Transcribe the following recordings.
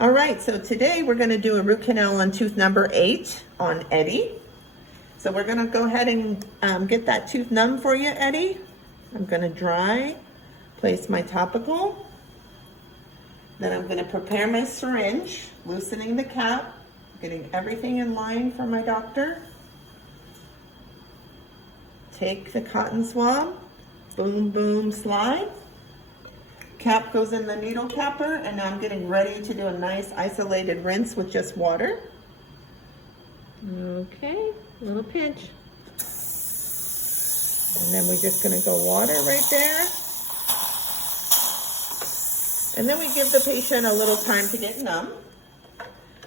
All right, so today we're going to do a root canal on tooth number 8 on Eddie. So we're going to go ahead and get that tooth numb for you, Eddie. I'm going to dry, place my topical. Then I'm going to prepare my syringe, loosening the cap, getting everything in line for my doctor. Take the cotton swab, boom, boom, slide. Cap goes in the needle capper, and now I'm getting ready to do a nice isolated rinse with just water. Okay, little pinch. And then we're just gonna go water right there. And then we give the patient a little time to get numb.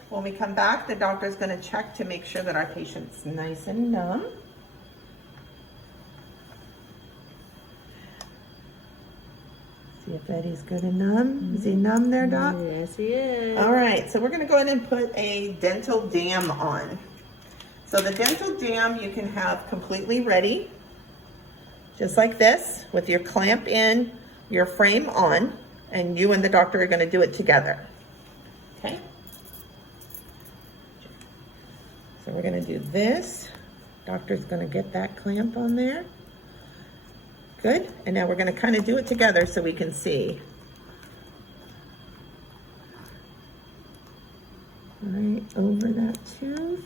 When we come back, the doctor's gonna check to make sure that our patient's nice and numb. See if Eddie's good and numb. Is he numb there, Doc? Yes, he is. All right, so we're gonna go ahead and put a dental dam on. So the dental dam you can have completely ready, just like this, with your clamp in, your frame on, and you and the doctor are gonna do it together, okay? So we're gonna do this. Doctor's gonna get that clamp on there. Good, and now we're gonna kind of do it together so we can see. Right over that tooth.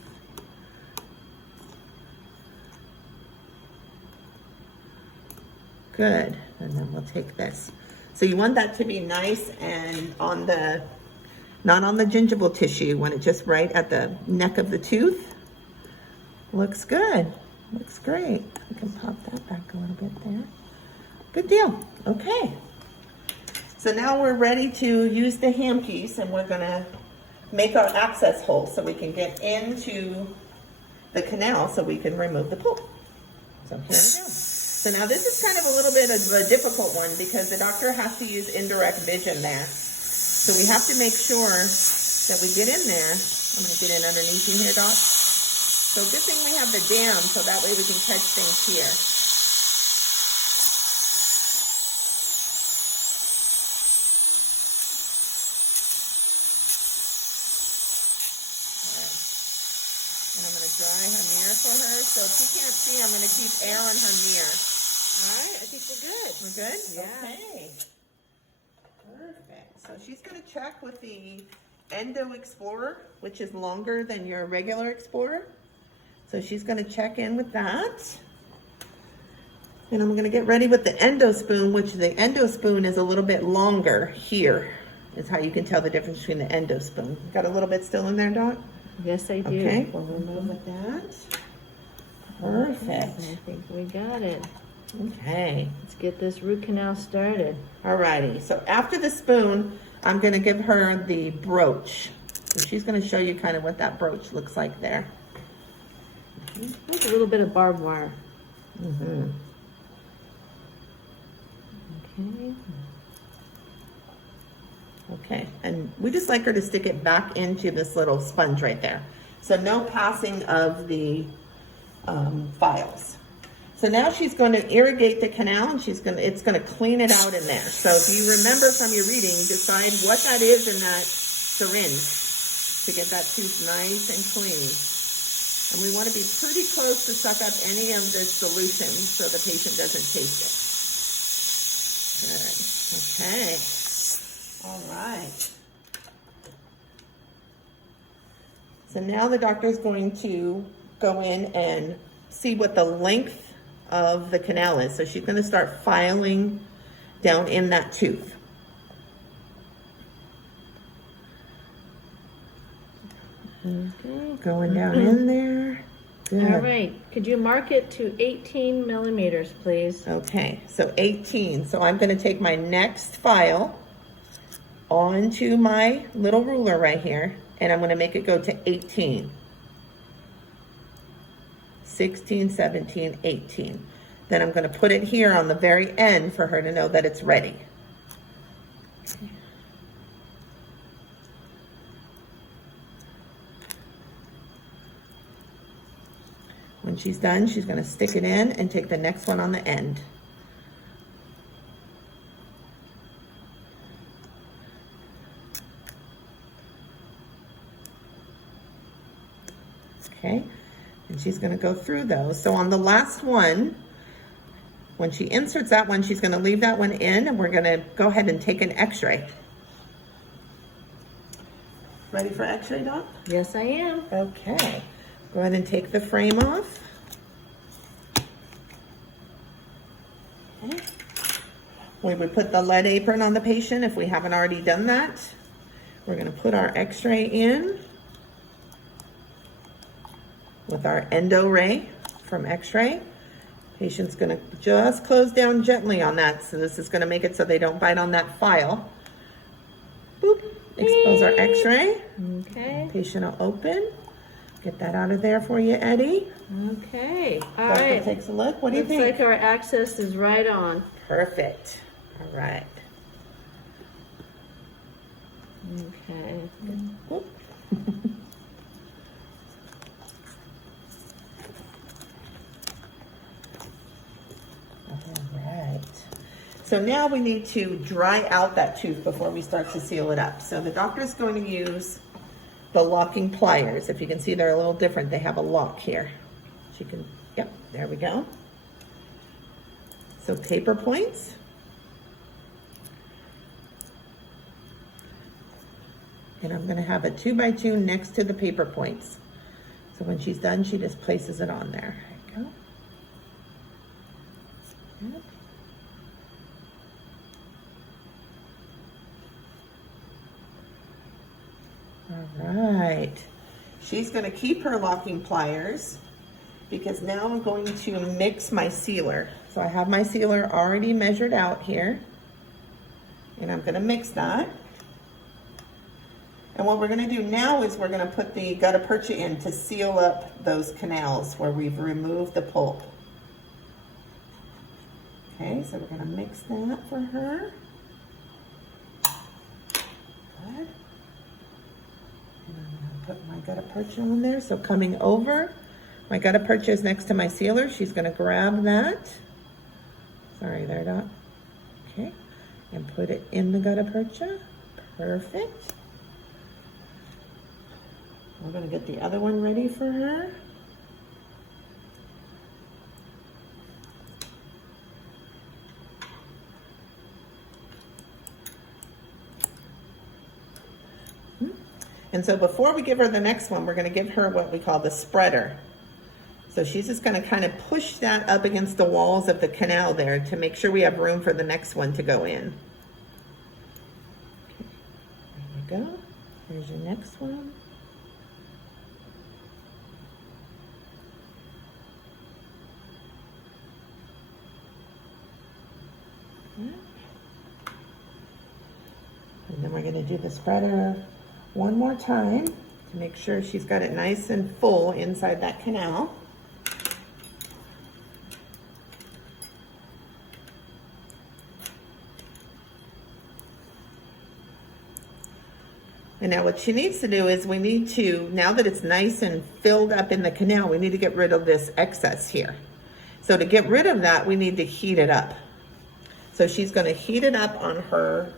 Good, and then we'll take this. So you want that to be nice and on the, not on the gingival tissue, you want it just right at the neck of the tooth. Looks good, looks great. I can pop that back a little bit there. Good deal, okay. So now we're ready to use the hand piece, and we're gonna make our access hole so we can get into the canal so we can remove the pulp. So here we go. So now this is kind of a little bit of a difficult one because the doctor has to use indirect vision there. So we have to make sure that we get in there. I'm gonna get in underneath you here, Doc. So good thing we have the dam so that way we can catch things here. And I'm going to dry her mirror for her. So if she can't see, I'm going to keep air on her mirror. All right, I think we're good. We're good? Yeah. Okay. Perfect. So she's going to check with the Endo Explorer, which is longer than your regular Explorer. So she's going to check in with that. And I'm going to get ready with the Endo Spoon, which the Endo Spoon is a little bit longer here. Is how you can tell the difference between the Endo Spoon. Got a little bit still in there, Doc? Yes, I do. Okay, we'll remove with that. Perfect. I think we got it. Okay. Let's get this root canal started. Alrighty, so after the spoon, I'm gonna give her the brooch. So she's gonna show you kind of what that brooch looks like there. There's a little bit of barbed wire. Mm-hmm. Okay. Okay, and we just like her to stick it back into this little sponge right there. So no passing of the files. So now she's going to irrigate the canal, and it's going to clean it out in there. So if you remember from your reading, decide what that is in that syringe to get that tooth nice and clean. And we want to be pretty close to suck up any of the solution so the patient doesn't taste it. Good, okay. All right. So now the doctor is going to go in and see what the length of the canal is. So she's going to start filing down in that tooth. Okay. Going down in there. Good. All right. Could you mark it to 18 millimeters, please? Okay, so 18. So I'm going to take my next file onto my little ruler right here, and I'm going to make it go to 18. 16, 17, 18. Then I'm going to put it here on the very end for her to know that it's ready. Okay. When she's done, she's going to stick it in and take the next one on the end. Okay, and she's gonna go through those. So on the last one, when she inserts that one, she's gonna leave that one in, and we're gonna go ahead and take an x-ray. Ready for x-ray, Doc? Yes, I am. Okay, go ahead and take the frame off. Okay. We would put the lead apron on the patient if we haven't already done that. We're gonna put our x-ray in with our endo ray from x-ray. Patient's gonna just close down gently on that. So this is gonna make it so they don't bite on that file. Boop, expose our x-ray. Okay. Patient will open. Get that out of there for you, Eddie. Okay. All Doctor right. takes a look. What do you Looks think? like our access is right on. Perfect. All right. Okay. Whoop. All right. So now we need to dry out that tooth before we start to seal it up. So the doctor's going to use the locking pliers. If you can see, they're a little different. They have a lock here. She can, yep, there we go. So paper points. And I'm gonna have a 2x2 next to the paper points. So when she's done, she just places it on there. There you go. Yep. All right. She's gonna keep her locking pliers because now I'm going to mix my sealer. So I have my sealer already measured out here, and I'm gonna mix that. And what we're gonna do now is we're gonna put the gutta percha in to seal up those canals where we've removed the pulp. Okay, so we're gonna mix that for her. Good. And I'm gonna put my gutta percha on there. So coming over, my gutta percha is next to my sealer. She's gonna grab that. Sorry there, Doc. Okay, and put it in the gutta percha. Perfect. We're gonna get the other one ready for her. And so before we give her the next one, we're gonna give her what we call the spreader. So she's just gonna kind of push that up against the walls of the canal there to make sure we have room for the next one to go in. Okay. There you go. Here's your next one. And then we're gonna do the spreader one more time to make sure she's got it nice and full inside that canal. And now what she needs to do is we need to, now that it's nice and filled up in the canal, we need to get rid of this excess here. So to get rid of that, we need to heat it up. So she's gonna heat it up on her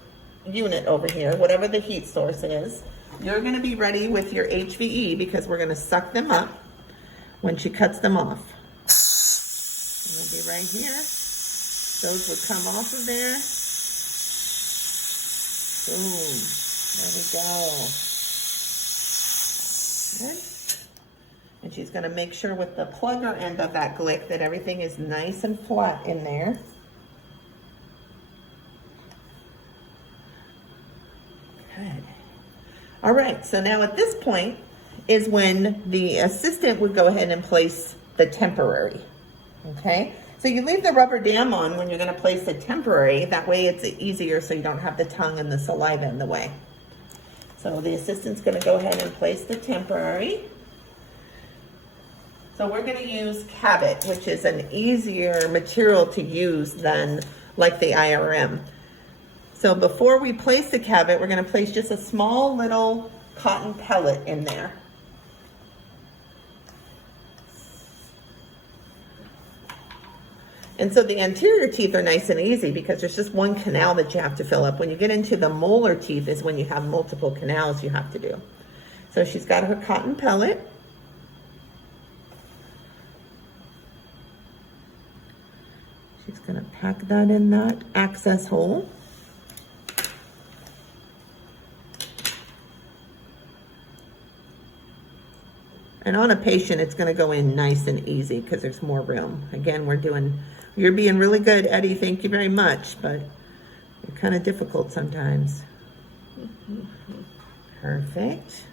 unit over here, whatever the heat source is. You're gonna be ready with your HVE because we're gonna suck them up when she cuts them off. It'll be right here. Those would come off of there. Boom, there we go. Good. And she's gonna make sure with the plugger end of that glick that everything is nice and flat in there. Good. All right, so now at this point is when the assistant would go ahead and place the temporary, okay? So you leave the rubber dam on when you're gonna place the temporary, that way it's easier so you don't have the tongue and the saliva in the way. So the assistant's gonna go ahead and place the temporary. So we're gonna use Cabot, which is an easier material to use than like the IRM. So before we place the Cabot, we're gonna place just a small little cotton pellet in there. And so the anterior teeth are nice and easy because there's just one canal that you have to fill up. When you get into the molar teeth is when you have multiple canals you have to do. So she's got her cotton pellet. Pack that in that access hole. And on a patient, it's gonna go in nice and easy because there's more room. Again, you're being really good, Eddie, thank you very much, but you're kind of difficult sometimes. Perfect.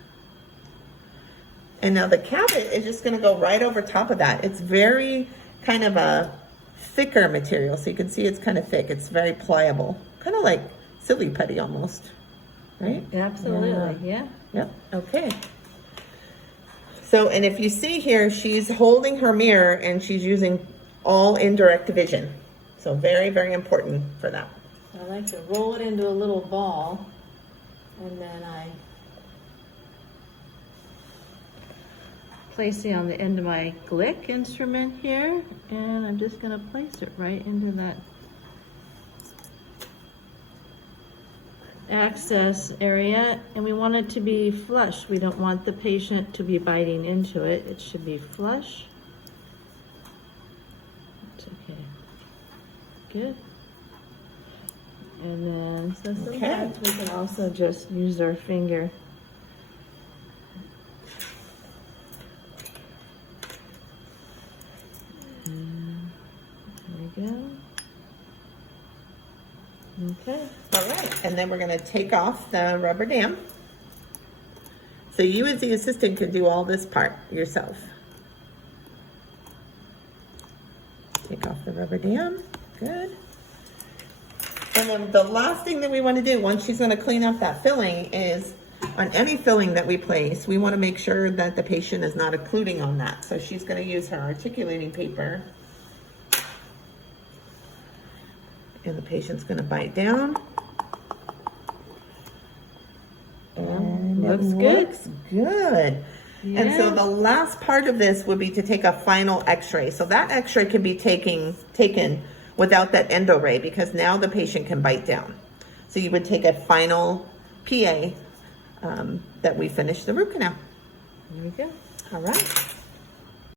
And now the cabbage is just gonna go right over top of that. It's very kind of a thicker material, so you can see it's kind of thick. It's very pliable, kind of like silly putty almost, right? Absolutely, yeah. Yep, okay. So, and if you see here, she's holding her mirror and she's using all indirect vision. So very, very important for that. I like to roll it into a little ball, and then I place it on the end of my glick instrument here, and I'm just gonna place it right into that access area, and we want it to be flush. We don't want the patient to be biting into it. It should be flush. It's okay. Good. And then, so sometimes we can also just use our finger. And there we go. Okay. All right, and then we're gonna take off the rubber dam. So you as the assistant can do all this part yourself. Take off the rubber dam, good. And then the last thing that we wanna do, once she's gonna clean up that filling, is on any filling that we place, we wanna make sure that the patient is not occluding on that. So she's gonna use her articulating paper. And the patient's gonna bite down. And looks it good. looks good. And so the last part of this would be to take a final x-ray. So that x-ray can be taken without that endo ray because now the patient can bite down. So you would take a final PA that we finished the root canal. There we go. All right.